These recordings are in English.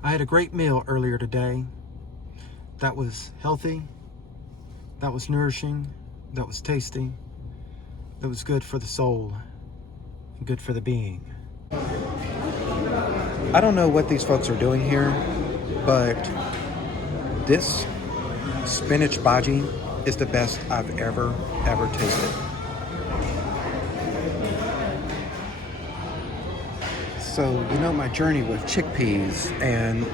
I had a great meal earlier today. That was healthy, that was nourishing, that was tasty, that was good for the soul, and good for the being. I don't know what these folks are doing here, but this spinach bhaji is the best I've ever tasted. So, my journey with chickpeas, and,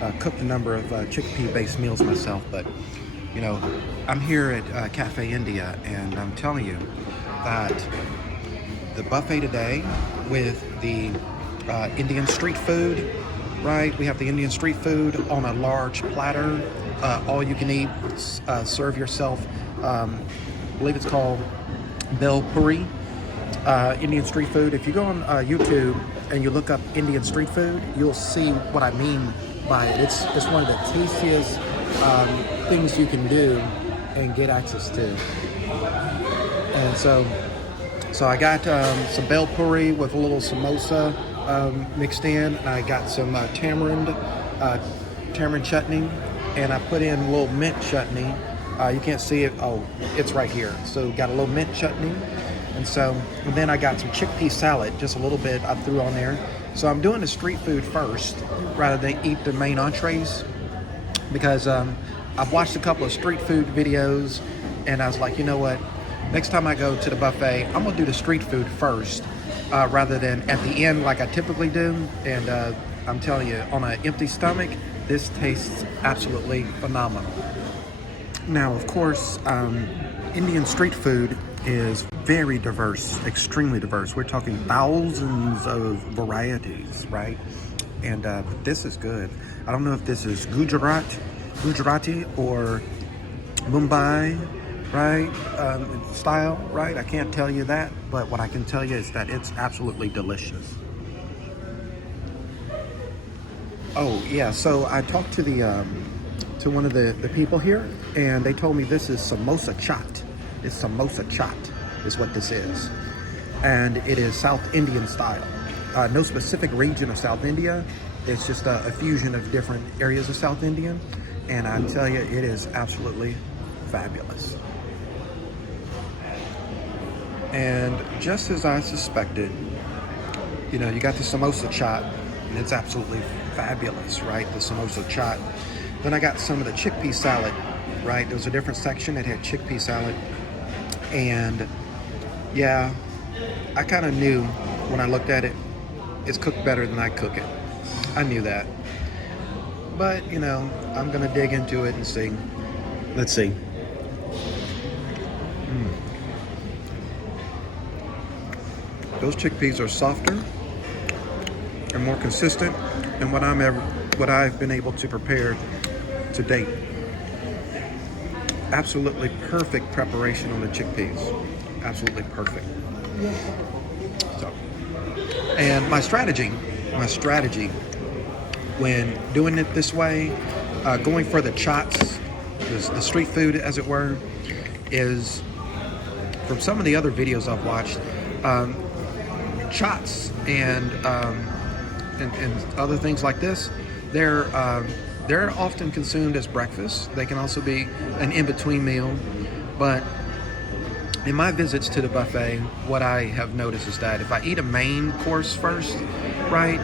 I've cooked a number of chickpea-based meals myself, but, I'm here at Cafe India, and I'm telling you that the buffet today with the Indian street food, right? We have the Indian street food on a large platter, all you can eat, serve yourself. I believe it's called Pev Puri. Indian street food. If you go on YouTube and you look up Indian street food, you'll see what I mean by it. It's one of the tastiest things you can do and get access to. And so I got some Pev Puri with a little samosa mixed in. And I got some tamarind chutney, and I put in a little mint chutney. You can't see it. Oh, it's right here. So got a little mint chutney. And then I got some chickpea salad, just a little bit I threw on there. So I'm doing the street food first rather than eat the main entrees, because I've watched a couple of street food videos and I was like, you know what? Next time I go to the buffet, I'm gonna do the street food first rather than at the end like I typically do. And I'm telling you, on an empty stomach, this tastes absolutely phenomenal. Now, of course, Indian street food is very diverse, extremely diverse. We're talking thousands of varieties, right? And this is good. I don't know if this is Gujarati or Mumbai, right? Style, right? I can't tell you that, but what I can tell you is that it's absolutely delicious. Oh yeah, so I talked to to one of the people here, and they told me this is samosa chaat. It's samosa chaat is what this is. And it is South Indian style. No specific region of South India. It's just a fusion of different areas of South India. And I tell you, it is absolutely fabulous. And just as I suspected, you got the samosa chaat, and it's absolutely fabulous, right? The samosa chaat. Then I got some of the chickpea salad, right? There was a different section that had chickpea salad. And yeah, I kind of knew when I looked at it, it's cooked better than I cook it. I knew that. But, I'm going to dig into it and see. Let's see. Those chickpeas are softer and more consistent than what I've been able to prepare to date. Absolutely perfect preparation on the chickpeas. Absolutely perfect. So, and my strategy when doing it this way, going for the chaats, the street food as it were, is from some of the other videos I've watched, chaats and other things like this, they're often consumed as breakfast. They can also be an in-between meal. But in my visits to the buffet, what I have noticed is that if I eat a main course first, right,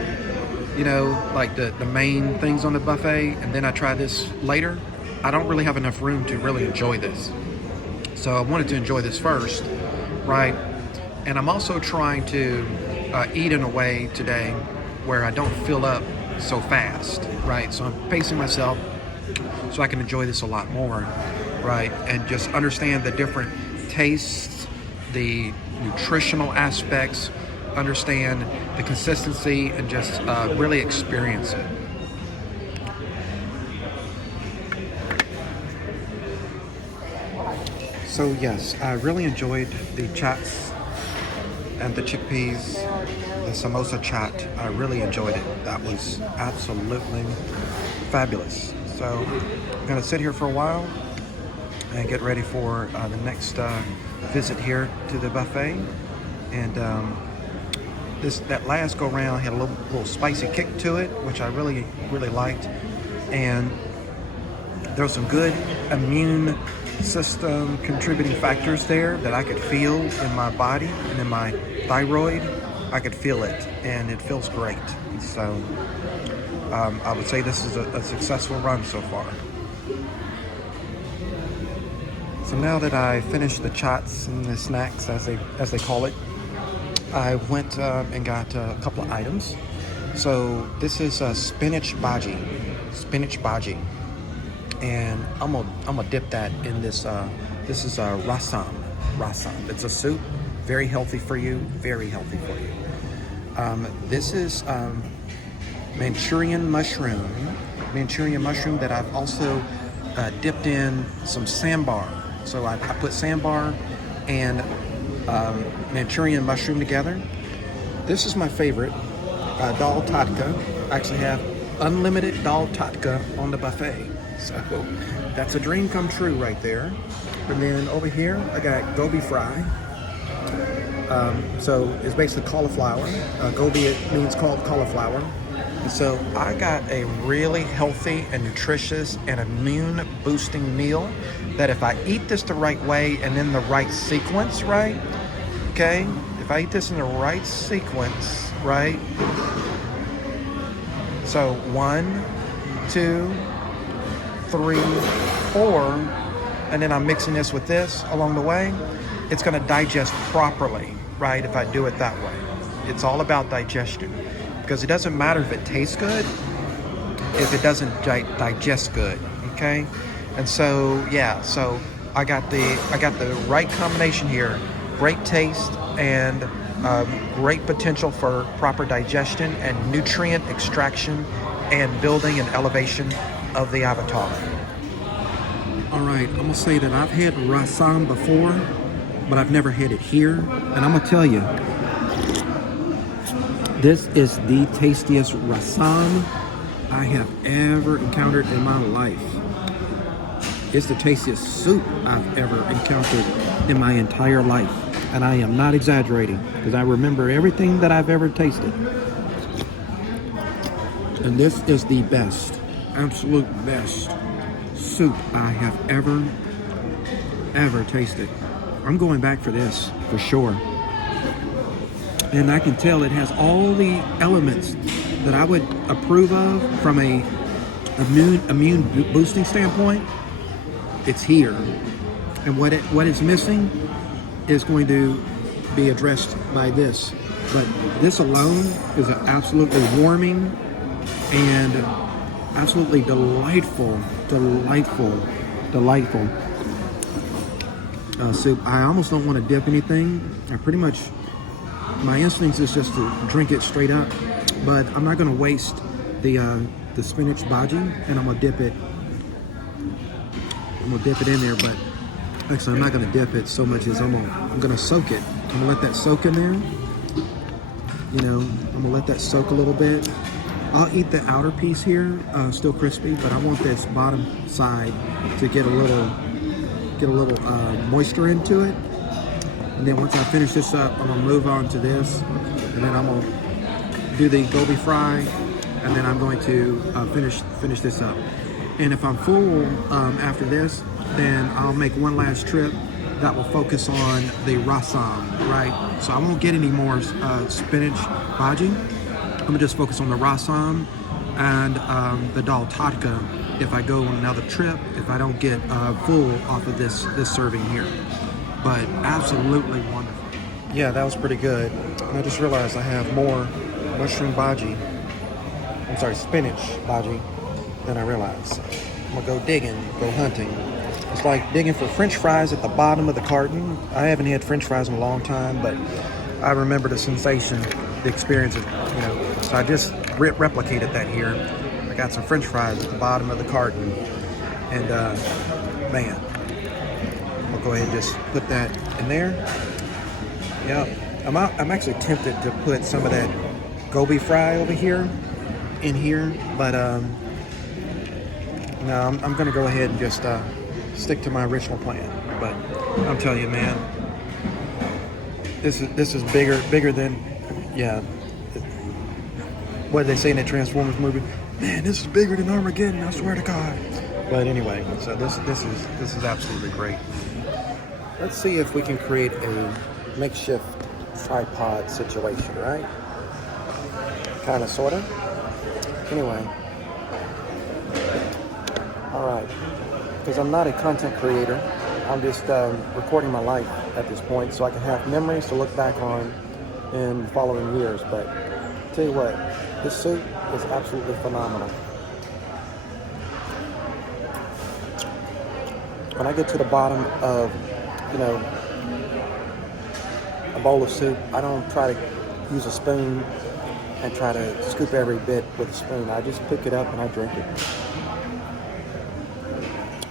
like the main things on the buffet, and then I try this later, I don't really have enough room to really enjoy this. So I wanted to enjoy this first, right? And I'm also trying to eat in a way today where I don't fill up so fast, right? So I'm pacing myself so I can enjoy this a lot more, right? And just understand the different tastes, the nutritional aspects, understand the consistency, and just really experience it. So yes, I really enjoyed the chaats and the chickpeas, the samosa chaat. I really enjoyed it. That was absolutely fabulous. So I'm gonna sit here for a while and get ready for the next visit here to the buffet. And that last go round had a little spicy kick to it, which I really liked, and there's some good immune system contributing factors there that I could feel in my body and in my thyroid. I could feel it, and it feels great. So I would say this is a successful run so far. So now that I finished the chaats and the snacks, as they call it, I went and got a couple of items. So this is spinach bhaji, and I'm gonna dip that in this. This is rasam. It's a soup, very healthy for you, this is Manchurian mushroom that I've also dipped in some sambar. So I put sambar and Manchurian mushroom together. This is my favorite, dal tadka. I actually have unlimited dal tadka on the buffet. So that's a dream come true right there. And then over here, I got Gobi fry. So it's basically cauliflower. Gobi, it means called cauliflower. And so I got a really healthy and nutritious and immune boosting meal that if I eat this the right way and in the right sequence, right? Okay, if I eat this in the right sequence, right? So 1, 2, 3, 4, and then I'm mixing this with this along the way. It's gonna digest properly, right? If I do it that way. It's all about digestion, because it doesn't matter if it tastes good if it doesn't digest good, okay? And so, yeah, so I got the right combination here. Great taste and great potential for proper digestion and nutrient extraction and building and elevation of the avatar. All right, I'm gonna say that I've had rasam before, but I've never had it here. And I'm gonna tell you, this is the tastiest rasam I have ever encountered in my life. It's the tastiest soup I've ever encountered in my entire life. And I am not exaggerating, because I remember everything that I've ever tasted. And this is the best, absolute best soup I have ever tasted. I'm going back for this, for sure. And I can tell it has all the elements that I would approve of from a immune boosting standpoint. It's here. And what it's missing is going to be addressed by this. But this alone is an absolutely warming and absolutely delightful soup. I almost don't want to dip anything. I pretty much, my instincts is just to drink it straight up. But I'm not going to waste the spinach bhaji, and I'm gonna dip it in there. But actually, I'm not gonna dip it so much as I'm gonna soak it. I'm gonna let that soak in there. You know, I'm gonna let that soak a little bit. I'll eat the outer piece here, still crispy, but I want this bottom side to get a little moisture into it. And then once I finish this up, I'm gonna move on to this, and then I'm gonna do the Gobi fry, and then I'm going to finish this up. And if I'm full after this, then I'll make one last trip that will focus on the rasam, right? So I won't get any more spinach bhaji. I'm gonna just focus on the rasam and the dal tadka if I go on another trip, if I don't get full off of this serving here. But absolutely wonderful. Yeah, that was pretty good. And I just realized I have more spinach bhaji than I realized. I'm gonna go digging, go hunting. It's like digging for French fries at the bottom of the carton. I haven't had French fries in a long time, but I remember the sensation, the experience of, you know, so I just replicated that here. I got some French fries at the bottom of the carton, and man, I'll go ahead and just put that in there. Yeah, I'm actually tempted to put some of that Gobi fry over here, in here, but no, I'm gonna go ahead and just stick to my original plan. But I'm telling you, man, this is bigger than yeah. What did they say in that Transformers movie? Man, this is bigger than Armageddon, I swear to God. But anyway, so this is absolutely great. Let's see if we can create a makeshift tripod situation, right? Kind of, sort of. Anyway. All right. Because I'm not a content creator. I'm just recording my life at this point so I can have memories to look back on in the following years. But I'll tell you what, this soup is absolutely phenomenal. When I get to the bottom of, a bowl of soup, I don't try to use a spoon and try to scoop every bit with a spoon. I just pick it up and I drink it.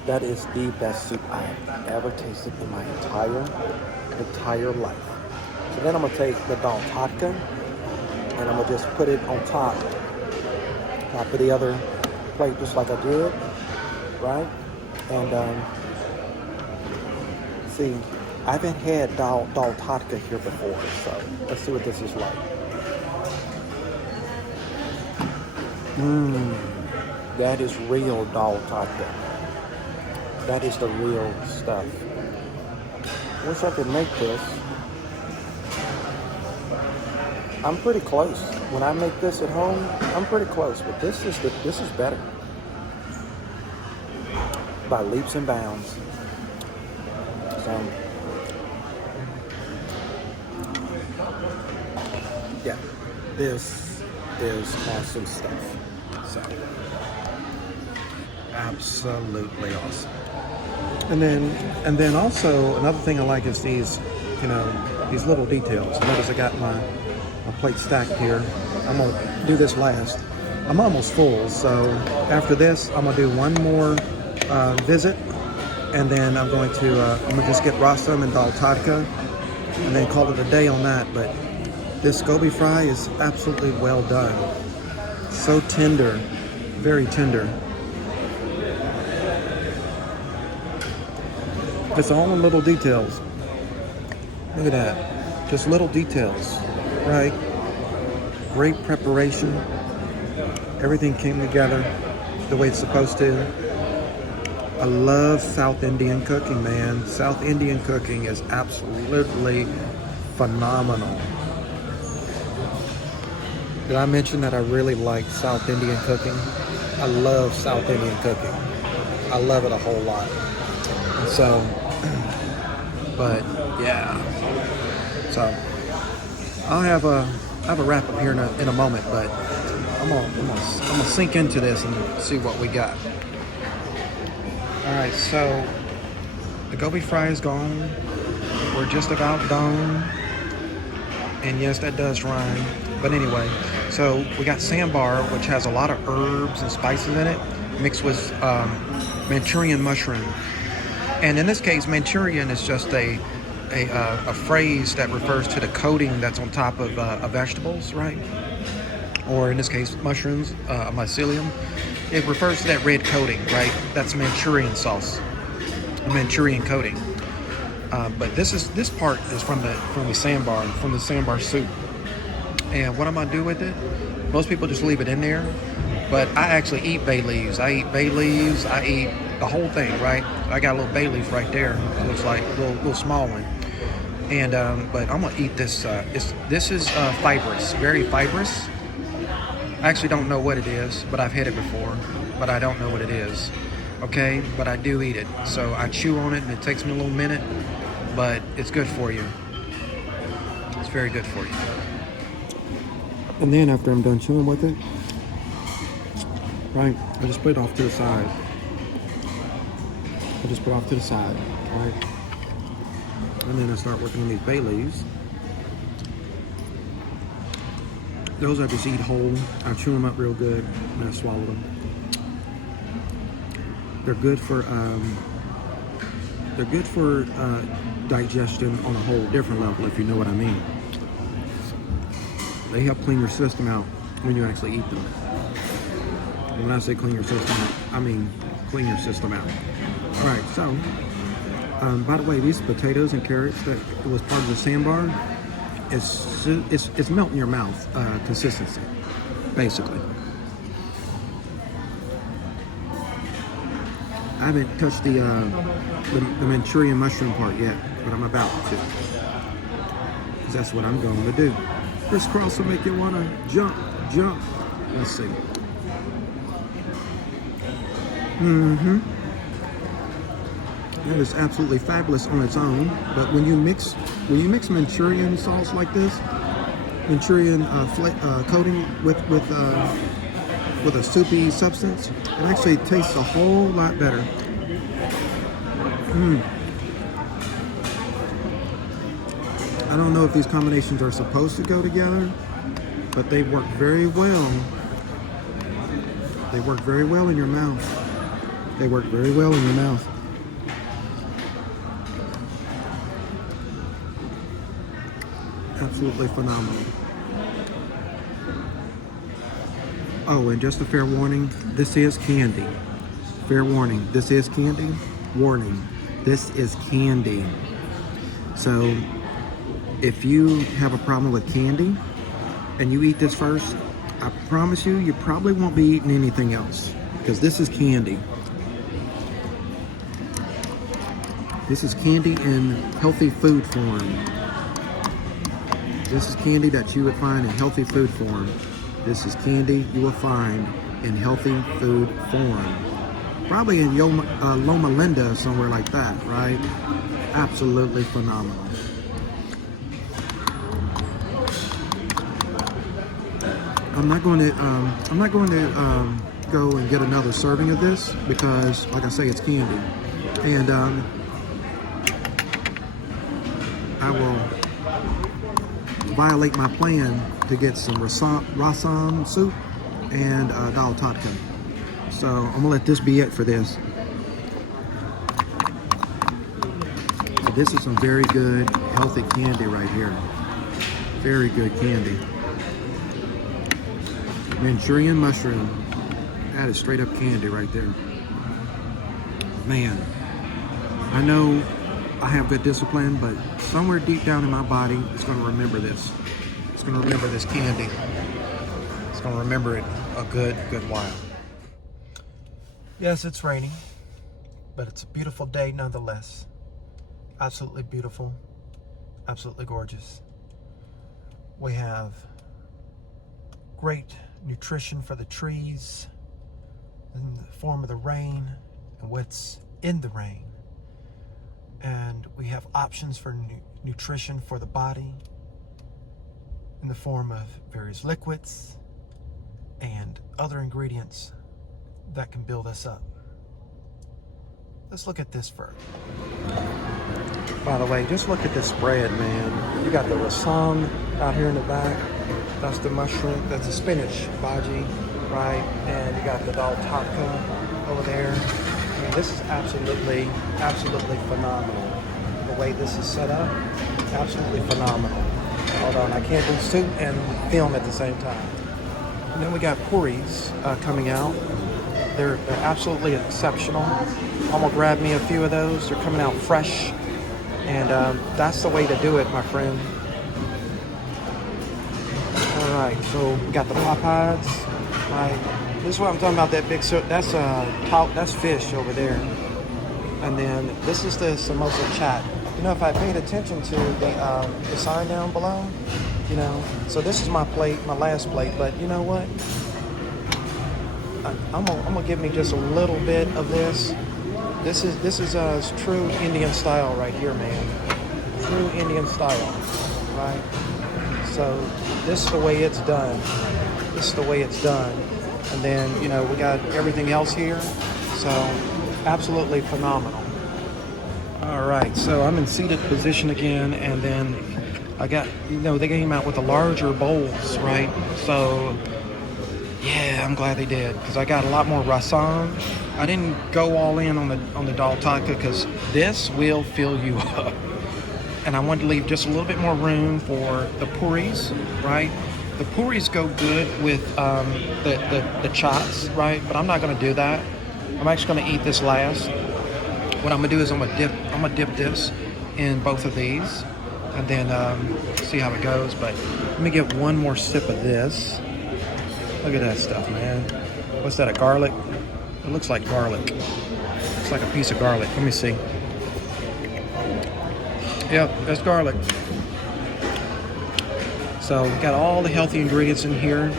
That is the best soup I've ever tasted in my entire life. So then I'm gonna take the dal tadka and I'm gonna just put it on top of the other plate just like I did, right? And see, I haven't had dal tadka here before, so let's see what this is like. That is real dal tadka. That is the real stuff. Wish I could make this. I'm pretty close. When I make this at home, I'm pretty close, but this is better. By leaps and bounds. So, yeah, this is awesome stuff. So, absolutely awesome. And then also another thing I like is these little details. Notice I got my plate stacked here. I'm gonna do this last. I'm almost full, so after this I'm gonna do one more visit, and then I'm gonna just get Rasam and dal tadka, and then call it a day on that. But this Gobi fry is absolutely well done. So tender, very tender. It's all in little details. Look at that. Just little details, right? Great preparation. Everything came together the way it's supposed to. I love South Indian cooking, man. South Indian cooking is absolutely phenomenal. Did I mention that I really like South Indian cooking? I love South Indian cooking. I love it a whole lot. And so, but yeah. So I'll have a wrap up here in a moment, but I'm gonna sink into this and see what we got. All right, so the Gobi fry is gone. We're just about done. And yes, that does rhyme. But anyway, so we got Sambar, which has a lot of herbs and spices in it, mixed with Manchurian mushroom. And in this case, Manchurian is just a phrase that refers to the coating that's on top of vegetables, right? Or in this case, mushrooms, mycelium. It refers to that red coating, right? That's Manchurian sauce, Manchurian coating. But this part is from the sambar soup. And what I'm gonna do with it? Most people just leave it in there, but I actually eat bay leaves. I eat bay leaves. I eat the whole thing, right? I got a little bay leaf right there. It looks like a little small one. And but I'm gonna eat this. This is fibrous, very fibrous. I actually don't know what it is, but I've had it before, but I don't know what it is. Okay, but I do eat it. So I chew on it, and it takes me a little minute, but it's good for you. It's very good for you. And then after I'm done chewing with it, right, I just put it off to the side. Right? And then I start working on these bay leaves. Those I just eat whole. I chew them up real good, and I swallow them. They're good for digestion on a whole different level, if you know what I mean. They help clean your system out when you actually eat them. And when I say clean your system out, I mean clean your system out. All right, so by the way, these potatoes and carrots that was part of the sambar, it's melt in your mouth consistency, basically. I haven't touched the Manchurian mushroom part yet, but I'm about to. Because that's what I'm going to do. Crisscross will make you want to jump. Let's see. That is absolutely fabulous on its own. But when you mix Manchurian sauce like this, Manchurian coating with a soupy substance, it actually tastes a whole lot better. I don't know if these combinations are supposed to go together, but they work very well. They work very well in your mouth. They work very well in your mouth. Absolutely phenomenal. Oh, and just a fair warning, this is candy. Fair warning, this is candy. Warning, this is candy. So, if you have a problem with candy and you eat this first, I promise you probably won't be eating anything else, because this is candy. This is candy in healthy food form. This is candy that you would find in healthy food form. This is candy you will find in healthy food form. Probably in Loma Linda, somewhere like that, right? Absolutely phenomenal. I'm not going to go and get another serving of this because, like I say, it's candy, and I will violate my plan to get some Rasam soup and dal tadka. So I'm gonna let this be it for this. So this is some very good, healthy candy right here. Very good candy. Manchurian mushroom. That is straight up candy right there. Man, I know I have good discipline, but somewhere deep down in my body, it's going to remember this. It's going to remember this candy. It's going to remember it a good while. Yes, it's raining, but it's a beautiful day nonetheless. Absolutely beautiful. Absolutely gorgeous. We have great nutrition for the trees in the form of the rain and what's in the rain. And we have options for nutrition for the body in the form of various liquids and other ingredients that can build us up. Let's look at this first. By the way, just look at this spread, man. You got the rasam out here in the back. That's the mushroom, that's the spinach bhaji, right? And you got the dal tadka over there. I mean, this is absolutely phenomenal. The way this is set up, absolutely phenomenal. Hold on, I can't do soup and film at the same time. And then we got puris coming out. They're absolutely exceptional. I'm gonna grab me a few of those. They're coming out fresh. And that's the way to do it, my friend. All right, so we got the Popeyes. Right, this is what I'm talking about. That big, that's fish over there. And then this is the samosa chaat. You know, if I paid attention to the sign down below, you know. So this is my plate, my last plate. But you know what? I'm gonna give me just a little bit of this. This is true Indian style right here, man. True Indian style, right? So this is the way it's done. This is the way it's done. And then, you know, we got everything else here. So absolutely phenomenal. All right, so I'm in seated position again, and then I got, you know, they came out with the larger bowls, right? So yeah, I'm glad they did, because I got a lot more rasam. I didn't go all in on the dal tadka because this will fill you up. And I wanted to leave just a little bit more room for the puris, right? The puris go good with the chaats, right? But I'm not going to do that. I'm actually going to eat this last. What I'm going to do is I'm going to dip this in both of these. and then see how it goes. But let me get one more sip of this. Look at that stuff, man. What's that, a garlic? It looks like garlic. It's like a piece of garlic. Let me see. Yep, that's garlic. So we got all the healthy ingredients in here.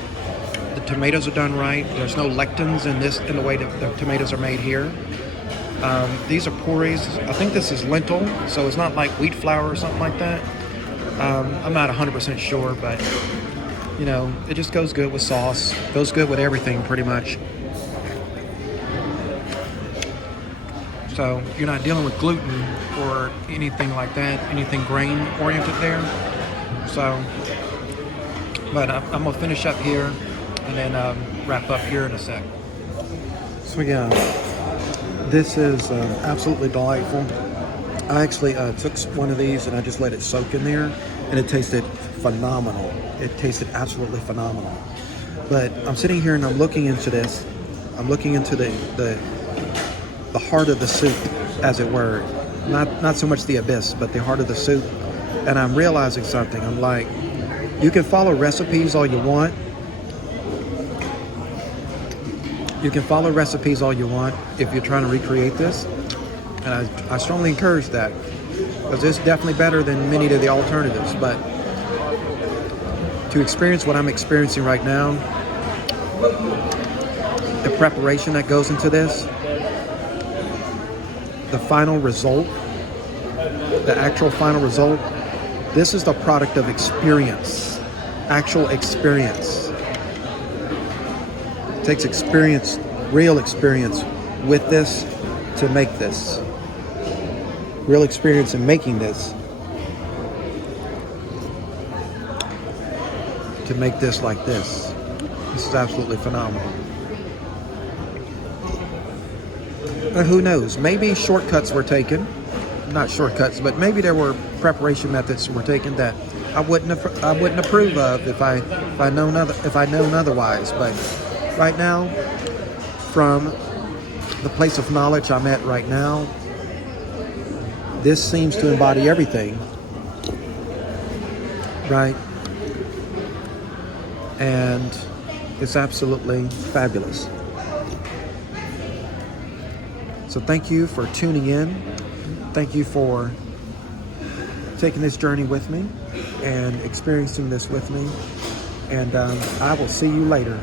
The tomatoes are done right. There's no lectins in the way that the tomatoes are made here. These are puris. I think this is lentil, so it's not like wheat flour or something like that. I'm not 100% sure, but you know, it just goes good with sauce. Goes good with everything, pretty much. So you're not dealing with gluten or anything like that, anything grain oriented there. So, but I'm gonna finish up here and then wrap up here in a sec. So yeah, this is absolutely delightful. I actually took one of these and I just let it soak in there, and it tasted phenomenal. It tasted absolutely phenomenal. But I'm sitting here and I'm looking into this. I'm looking into the heart of the soup, as it were. Not so much the abyss, but the heart of the soup. And I'm realizing something. I'm like, you can follow recipes all you want. You can follow recipes all you want if you're trying to recreate this. And I strongly encourage that, because it's definitely better than many of the alternatives. But to experience what I'm experiencing right now, the preparation that goes into this, the final result, the actual final result, this is the product of experience, actual experience. It takes experience, real experience with this to make this. Real experience in making this to make this like this. This is absolutely phenomenal. And who knows, maybe shortcuts were taken. Not shortcuts, but maybe there were preparation methods were taken that I wouldn't approve of if I known otherwise. But right now, from the place of knowledge I'm at right now, this seems to embody everything, right? And it's absolutely fabulous. So thank you for tuning in. Thank you for taking this journey with me and experiencing this with me. And I will see you later.